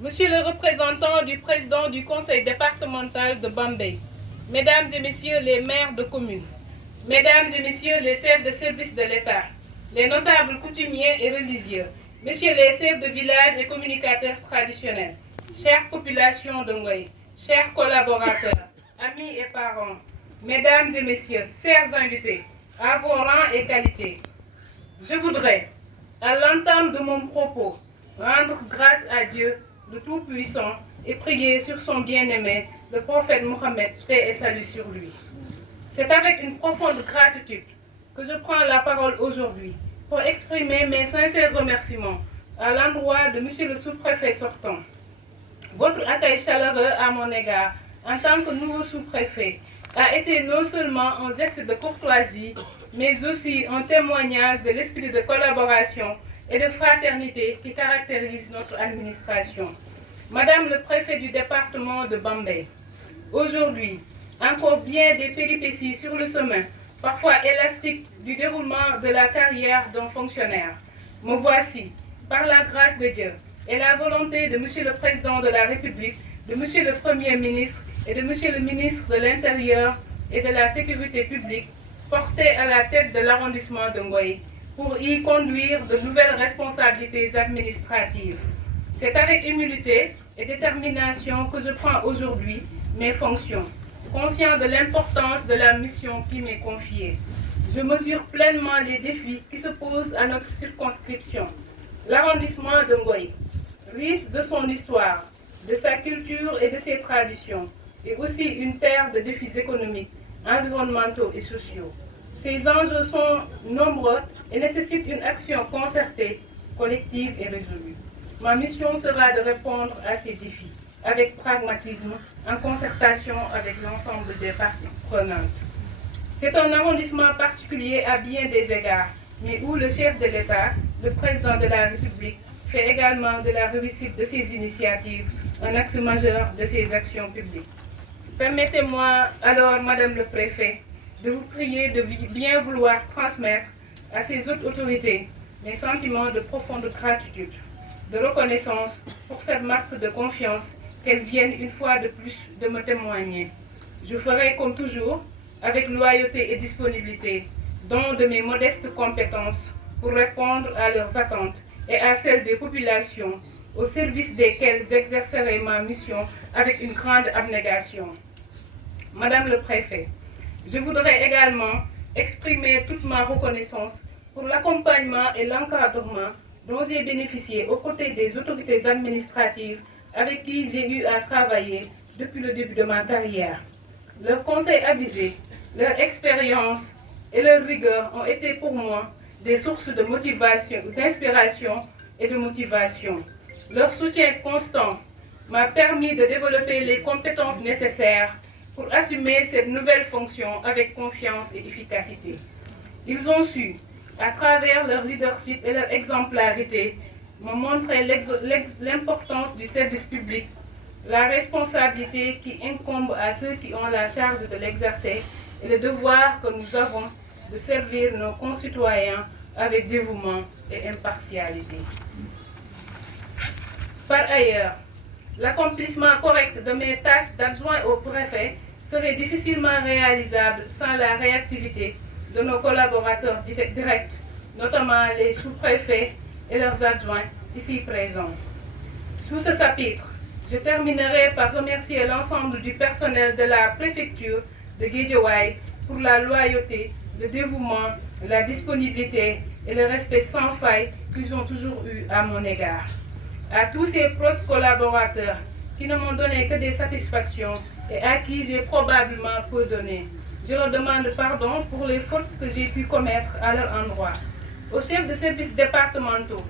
Monsieur le représentant du président du conseil départemental de Bambey, Mesdames et Messieurs les maires de communes, Mesdames et Messieurs les chefs de service de l'État, les notables coutumiers et religieux, Messieurs les chefs de village et communicateurs traditionnels, chères populations de Ngoye, chers collaborateurs, amis et parents, Mesdames et Messieurs, chers invités, à vos rangs et qualités, je voudrais, à l'entame de mon propos, rendre grâce à Dieu le Tout-Puissant et prier sur son bien-aimé, le prophète Mohammed, paix et salut sur lui. C'est avec une profonde gratitude que je prends la parole aujourd'hui pour exprimer mes sincères remerciements à l'endroit de Monsieur le sous-préfet sortant. Votre accueil chaleureux à mon égard en tant que nouveau sous-préfet a été non seulement un geste de courtoisie, mais aussi un témoignage de l'esprit de collaboration et de fraternité qui caractérise notre administration. Madame le préfet du département de Bambey, aujourd'hui, encore bien des péripéties sur le chemin, parfois élastique, du déroulement de la carrière d'un fonctionnaire. Me voici, par la grâce de Dieu et la volonté de Monsieur le Président de la République, de Monsieur le Premier ministre et de Monsieur le ministre de l'Intérieur et de la Sécurité publique, porté à la tête de l'arrondissement de Ngoye, pour y conduire de nouvelles responsabilités administratives. C'est avec humilité et détermination que je prends aujourd'hui mes fonctions, conscient de l'importance de la mission qui m'est confiée. Je mesure pleinement les défis qui se posent à notre circonscription. L'arrondissement de Ngoye, riche de son histoire, de sa culture et de ses traditions, est aussi une terre de défis économiques, environnementaux et sociaux. Ces enjeux sont nombreux et nécessitent une action concertée, collective et résolue. Ma mission sera de répondre à ces défis avec pragmatisme, en concertation avec l'ensemble des parties prenantes. C'est un arrondissement particulier à bien des égards, mais où le chef de l'État, le président de la République, fait également de la réussite de ses initiatives un axe majeur de ses actions publiques. Permettez-moi alors, Madame le Préfet, de vous prier de bien vouloir transmettre à ces autres autorités mes sentiments de profonde gratitude, de reconnaissance pour cette marque de confiance qu'elles viennent une fois de plus de me témoigner. Je ferai comme toujours, avec loyauté et disponibilité, don de mes modestes compétences pour répondre à leurs attentes et à celles des populations au service desquelles j'exercerai ma mission avec une grande abnégation. Madame le Préfet, je voudrais également exprimer toute ma reconnaissance pour l'accompagnement et l'encadrement dont j'ai bénéficié aux côtés des autorités administratives avec qui j'ai eu à travailler depuis le début de ma carrière. Leurs conseils avisés, leur expérience et leur rigueur ont été pour moi des sources de motivation, d'inspiration et de motivation. Leur soutien constant m'a permis de développer les compétences nécessaires pour assumer cette nouvelle fonction avec confiance et efficacité. Ils ont su, à travers leur leadership et leur exemplarité, me montrer l'importance du service public, la responsabilité qui incombe à ceux qui ont la charge de l'exercer et le devoir que nous avons de servir nos concitoyens avec dévouement et impartialité. Par ailleurs, l'accomplissement correct de mes tâches d'adjoint au préfet serait difficilement réalisable sans la réactivité de nos collaborateurs directs, notamment les sous-préfets et leurs adjoints ici présents. Sous ce chapitre, je terminerai par remercier l'ensemble du personnel de la préfecture de Guédiawaye pour la loyauté, le dévouement, la disponibilité et le respect sans faille qu'ils ont toujours eu à mon égard. À tous ces proches collaborateurs qui ne m'ont donné que des satisfactions et à qui j'ai probablement peu donné, je leur demande pardon pour les fautes que j'ai pu commettre à leur endroit. Aux chefs de services départementaux,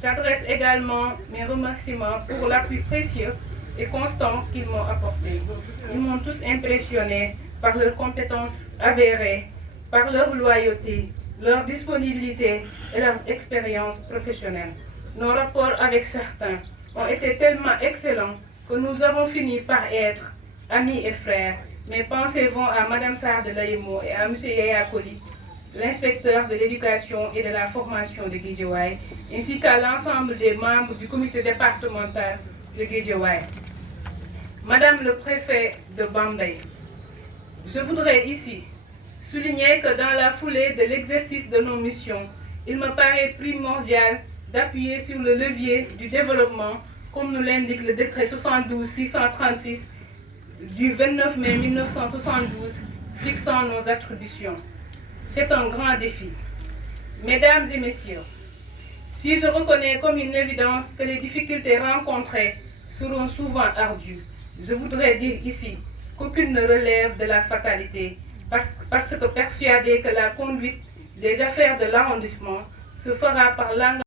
j'adresse également mes remerciements pour l'appui précieux et constant qu'ils m'ont apporté. Ils m'ont tous impressionné par leurs compétences avérées, par leur loyauté, leur disponibilité et leur expérience professionnelle. Nos rapports avec certains ont été tellement excellents que nous avons fini par être amis et frères. Mes pensées vont à Mme Sarr de Laïmo et à M. Yaya Koli, l'inspecteur de l'éducation et de la formation de Guédiawaye, ainsi qu'à l'ensemble des membres du comité départemental de Guédiawaye. Madame le préfet de Bambey, je voudrais ici souligner que dans la foulée de l'exercice de nos missions, il me paraît primordial d'appuyer sur le levier du développement, comme nous l'indique le décret 72-636 du 29 mai 1972 fixant nos attributions. C'est un grand défi. Mesdames et messieurs, si je reconnais comme une évidence que les difficultés rencontrées seront souvent ardues, je voudrais dire ici qu'aucune ne relève de la fatalité, parce que persuadé que la conduite des affaires de l'arrondissement se fera par l'engagement